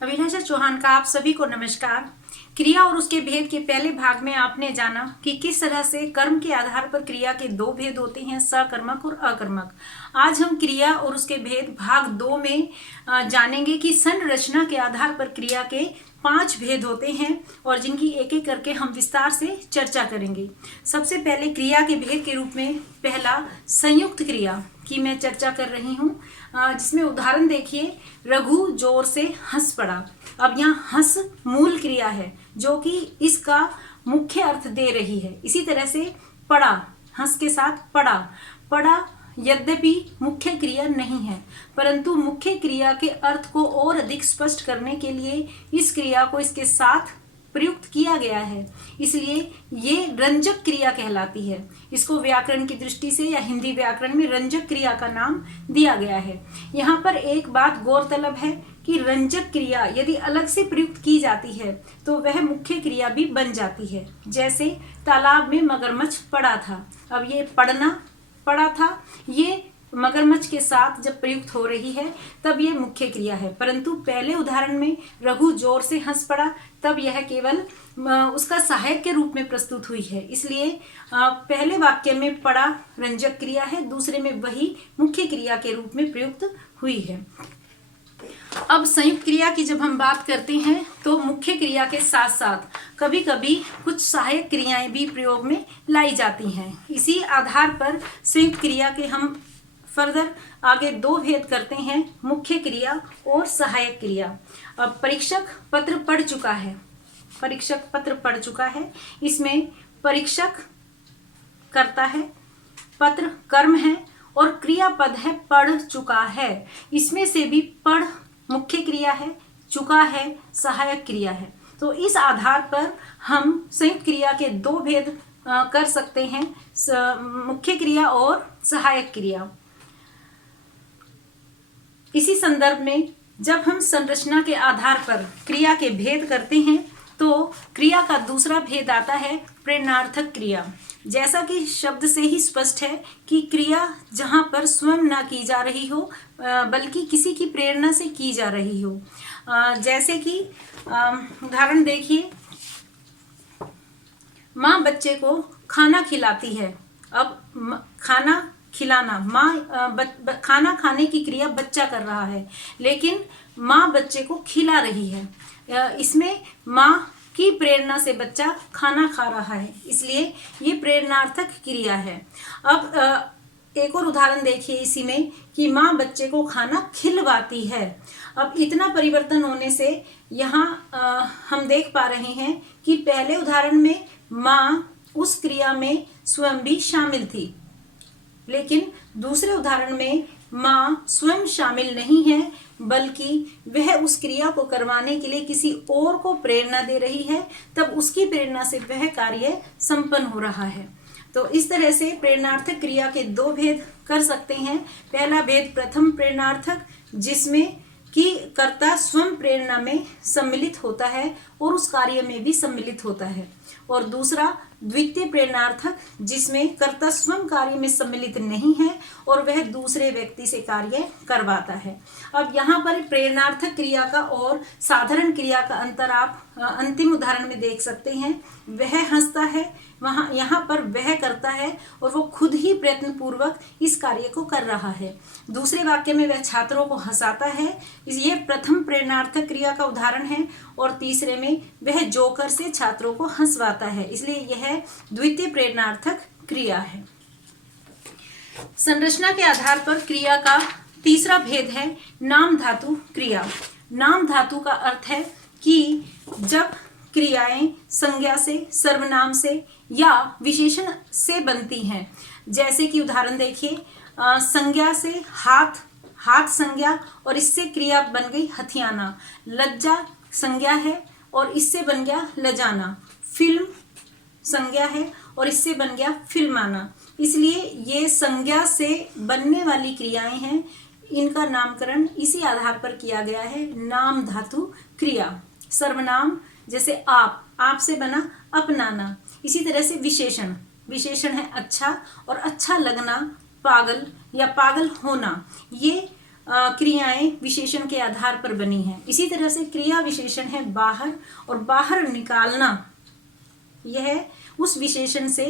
अभिलाषा चौहान का आप सभी को नमस्कार। क्रिया और उसके भेद के पहले भाग में आपने जाना कि किस तरह से कर्म के आधार पर क्रिया के दो भेद होते हैं, सकर्मक और अकर्मक। आज हम क्रिया और उसके भेद भाग 2 में जानेंगे कि संरचना के आधार पर क्रिया के 5 भेद होते हैं और जिनकी एक एक करके हम विस्तार से चर्चा करेंगे। सबसे पहले क्रिया के भेद के रूप में पहला संयुक्त क्रिया की मैं चर्चा कर रही हूँ, जिसमें उदाहरण देखिए, रघु जोर से हंस पड़ा। अब यहाँ हंस मूल क्रिया है जो कि इसका मुख्य अर्थ दे रही है। इसी तरह से पड़ा, हंस के साथ पड़ा, पड़ा यद्यपि मुख्य क्रिया नहीं है, परंतु मुख्य क्रिया के अर्थ को और अधिक स्पष्ट करने के लिए इस क्रिया को इसके साथ प्रयुक्त किया गया है, इसलिए ये रंजक क्रिया कहलाती है। इसको व्याकरण की दृष्टि से या हिंदी व्याकरण में रंजक क्रिया का नाम दिया गया है। यहाँ पर एक बात गौरतलब है कि रंजक क्रिया यदि अलग से प्रयुक्त की जाती है तो वह मुख्य क्रिया भी बन जाती है। जैसे तालाब में मगरमच्छ पड़ा था, अब ये पड़ना, पड़ा था, ये मगरमच्छ के साथ जब प्रयुक्त हो रही है तब ये मुख्य क्रिया है, परंतु पहले उदाहरण में रघु जोर से हंस पड़ा तब यह केवल उसका सहायक के रूप में प्रस्तुत हुई है। इसलिए पहले वाक्य में पड़ा रंजक क्रिया है, दूसरे में वही मुख्य क्रिया के रूप में प्रयुक्त हुई है। अब संयुक्त क्रिया की जब हम बात करते हैं तो मुख्य क्रिया के साथ साथ कभी कभी कुछ सहायक क्रियाएं भी प्रयोग में लाई जाती हैं। इसी आधार पर संयुक्त क्रिया के हम फर्दर आगे 2 भेद करते हैं, मुख्य क्रिया और सहायक क्रिया। अब परीक्षक पत्र पढ़ चुका है, परीक्षक पत्र पढ़ चुका है, इसमें परीक्षक करता है, पत्र कर्म है और क्रियापद है पढ़ चुका है। इसमें से भी पढ़ मुख्य क्रिया है, चुका है सहायक क्रिया है। तो इस आधार पर हम संयुक्त क्रिया के 2 भेद कर सकते हैं, मुख्य क्रिया और सहायक क्रिया। इसी संदर्भ में जब हम संरचना के आधार पर क्रिया के भेद करते हैं तो क्रिया का दूसरा भेद आता है प्रेरणार्थक क्रिया। जैसा कि शब्द से ही स्पष्ट है कि क्रिया जहाँ पर स्वयं ना की जा रही हो बल्कि किसी की प्रेरणा से की जा रही हो। जैसे कि उदाहरण देखिए, माँ बच्चे को खाना खिलाती है। अब खाना खिलाना, माँ खाना खाने की क्रिया बच्चा कर रहा है, लेकिन माँ बच्चे को खिला रही है। इसमें माँ की प्रेरणा से बच्चा खाना खा रहा है, इसलिए ये प्रेरणार्थक क्रिया है। अब एक और उदाहरण देखिए इसी में कि माँ बच्चे को खाना खिलवाती है। अब इतना परिवर्तन होने से यहाँ हम देख पा रहे हैं कि पहले उदाहरण में माँ उस क्रिया में स्वयं भी शामिल थी, लेकिन दूसरे उदाहरण में माँ स्वयं शामिल नहीं है बल्कि वह उस क्रिया को करवाने के लिए किसी और को प्रेरणा दे रही है, तब उसकी प्रेरणा से वह कार्य संपन्न हो रहा है। तो इस तरह से प्रेरणार्थक क्रिया के 2 भेद कर सकते हैं। पहला भेद प्रथम प्रेरणार्थक, जिसमें कि कर्ता स्वयं प्रेरणा में सम्मिलित होता है और उस कार्य में भी सम्मिलित होता है, और दूसरा द्वितीय प्रेरणार्थक, जिसमें कर्ता स्वयं कार्य में सम्मिलित नहीं है और वह दूसरे व्यक्ति से कार्य करवाता है। अब यहाँ पर प्रेरणार्थक क्रिया का और साधारण क्रिया का अंतर आप अंतिम उदाहरण में देख सकते हैं। वह हंसता है, वहाँ यहाँ पर वह करता है और वो खुद ही प्रयत्न पूर्वक इस कार्य को कर रहा है। दूसरे वाक्य में वह छात्रों को हंसाता है, ये प्रथम प्रेरणार्थक क्रिया का उदाहरण है, और तीसरे में वह जोकर से छात्रों को हंसवाता है, इसलिए यह द्वितीय प्रेरणार्थक क्रिया है। संरचना के आधार पर क्रिया का तीसरा भेद है नाम धातु क्रिया। नाम धातु का अर्थ है कि जब क्रियाएं संज्ञा से, सर्वनाम से या विशेषण से बनती हैं। जैसे कि उदाहरण देखिए, संज्ञा से हाथ, हाथ संज्ञा और इससे क्रिया बन गई हथियाना। लज्जा संज्ञा है और इससे बन गया लजाना। फिल्म संज्ञा है और इससे बन गया फिल्माना। इसलिए ये संज्ञा से बनने वाली क्रियाएं हैं, इनका नामकरण इसी आधार पर किया गया है, नाम धातु क्रिया। सर्वनाम जैसे आप से बना अपनाना। इसी तरह से विशेषण, विशेषण है अच्छा और अच्छा लगना, पागल या पागल होना। ये क्रियाएं विशेषण के आधार पर बनी हैं। इसी तरह से क्रिया विशेषण है बाहर, और बाहर निकालना यह उस विशेषण से,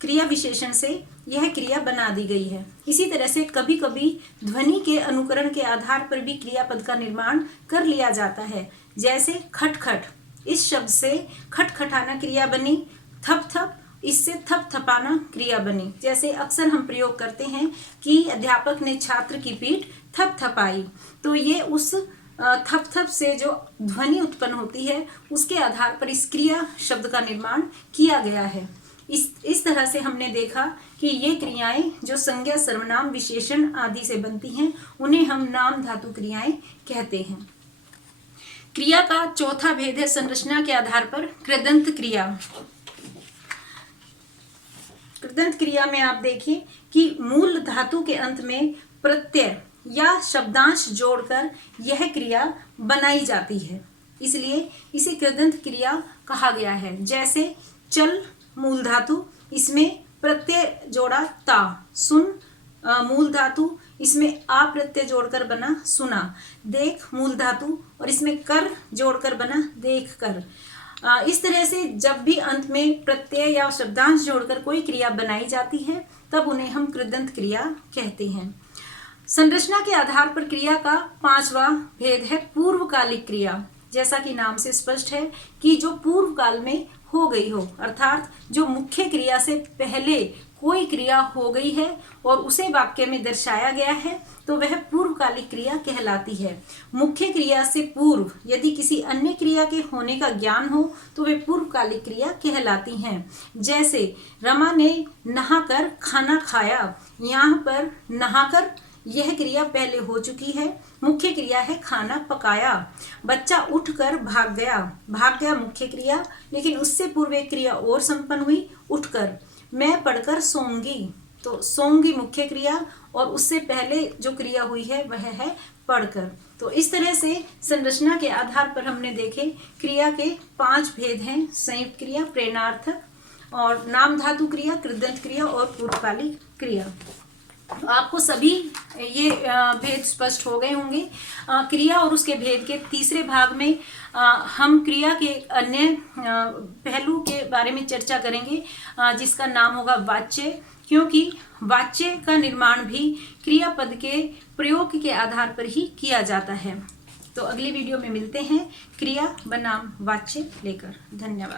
क्रिया विशेषण से यह क्रिया बना दी गई है। इसी तरह से कभी कभी ध्वनि के अनुकरण के आधार पर भी क्रियापद का निर्माण कर लिया जाता है। जैसे खटखट, इस शब्द से खटखटाना क्रिया बनी। थप थप, इससे थप थपाना क्रिया बनी। जैसे अक्सर हम प्रयोग करते हैं कि अध्यापक ने छात्र की पीठ थप थपाई, तो ये उस थप थप से जो ध्वनि उत्पन्न होती है उसके आधार पर इस क्रिया शब्द का निर्माण किया गया है। इस तरह से हमने देखा कि ये क्रियाएं जो संज्ञा, सर्वनाम, विशेषण आदि से बनती हैं उन्हें हम नाम धातु क्रियाएं कहते हैं। क्रिया का चौथा भेद है संरचना के आधार पर कृदंत क्रिया। कृदंत क्रिया में आप देखिए कि मूल धातु के अंत में प्रत्यय या शब्दांश जोड़कर यह क्रिया बनाई जाती है, इसलिए इसे कृदंत क्रिया कहा गया है। जैसे चल मूल धातु, इसमें प्रत्यय जोड़ा ता। सुन मूल धातु, इसमें आ प्रत्यय जोड़कर बना सुना। देख मूल धातु, और इसमें कर जोड़कर बना देख कर। इस तरह से जब भी अंत में प्रत्यय या शब्दांश जोड़कर कोई क्रिया बनाई जाती है तब उन्हें हम कृदंत क्रिया कहते हैं। संरचना के आधार पर क्रिया का पांचवा भेद है पूर्वकालिक क्रिया। जैसा कि नाम से स्पष्ट है कि जो पूर्व काल में हो गई हो, अर्थात जो मुख्य क्रिया से पहले कोई क्रिया हो गई है और उसे वाक्य में दर्शाया गया है तो वह पूर्वकालिक क्रिया कहलाती है। मुख्य क्रिया से पूर्व यदि किसी अन्य क्रिया के होने का ज्ञान हो तो वे पूर्वकालिक क्रिया कहलाती हैं। जैसे रमा ने नहाकर खाना खाया, यहाँ पर नहाकर यह क्रिया पहले हो चुकी है, मुख्य क्रिया है खाना पकाया। बच्चा उठकर भाग गया, भाग गया मुख्य क्रिया, लेकिन उससे पूर्व एक क्रिया और संपन्न हुई उठकर। मैं पढ़कर सोऊंगी, तो सोऊंगी मुख्य क्रिया, और उससे पहले जो क्रिया हुई है वह है पढ़कर। तो इस तरह से संरचना के आधार पर हमने देखे क्रिया के 5 भेद हैं: संयुक्त क्रिया, प्रेरणार्थक, और नाम धातु क्रिया, कृदंत क्रिया और पूर्वकालिक क्रिया। आपको सभी ये भेद स्पष्ट हो गए होंगे। क्रिया और उसके भेद के तीसरे भाग में हम क्रिया के अन्य पहलू के बारे में चर्चा करेंगे, जिसका नाम होगा वाच्य, क्योंकि वाच्य का निर्माण भी क्रियापद के प्रयोग के आधार पर ही किया जाता है। तो अगली वीडियो में मिलते हैं क्रिया बनाम वाच्य लेकर। धन्यवाद।